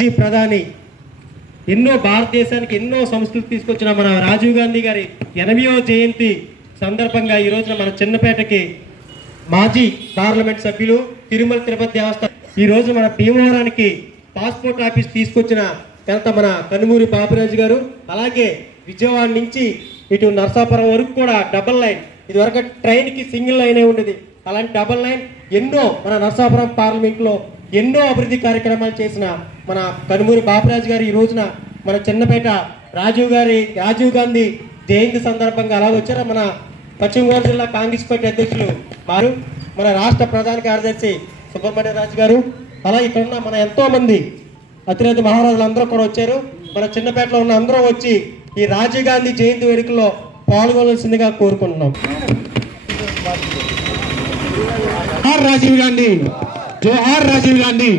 మాజీ ప్రధాని. ఎన్నో భారతదేశానికి ఎన్నో సంస్థలు తీసుకొచ్చిన మన రాజీవ్ గాంధీ గారి ఎనభైవ జయంతి సందర్భంగా ఈ రోజున మన చిన్నపేటకి మాజీ పార్లమెంట్ సభ్యులు తిరుమల తిరుపతి దేవస్థానం. ఈ రోజు మన భీమవరానికి పాస్పోర్ట్ ఆఫీస్ తీసుకొచ్చిన ఘనత మన కనుమూరి బాపిరాజు గారు అలాగే విజయవాడ నుంచి ఇటు నర్సాపురం వరకు కూడా డబల్ లైన్ ఇదివరకు ట్రైన్కి సింగిల్ లైనే ఉండేది. అలాంటి డబల్ లైన్ ఎన్నో మన నర్సాపురం పార్లమెంట్లో ఎన్నో అభివృద్ధి కార్యక్రమాలు చేసిన మన కనుమూరి బాపరాజు గారు ఈ రోజున మన చిన్నపేట రాజీవ్ గారి రాజీవ్ గాంధీ జయంతి సందర్భంగా అలా వచ్చారా? మన పశ్చిమ గోదావరి జిల్లా కాంగ్రెస్ పార్టీ అధ్యక్షులు మారు మన రాష్ట్ర ప్రధాన కార్యదర్శి సుబ్రహ్మణ్య రాజు గారు అలా ఇక్కడ ఉన్న మన ఎంతో మంది అతిరథి మహారాజులు అందరూ కూడా వచ్చారు. మన చిన్నపేటలో ఉన్న అందరూ వచ్చి ఈ రాజీవ్ గాంధీ జయంతి వేడుకల్లో పాల్గొనవలసిందిగా కోరుకుంటున్నాం. రాజీవ్ గాంధీ. జోహార్ రాజీవ్ గాంధీ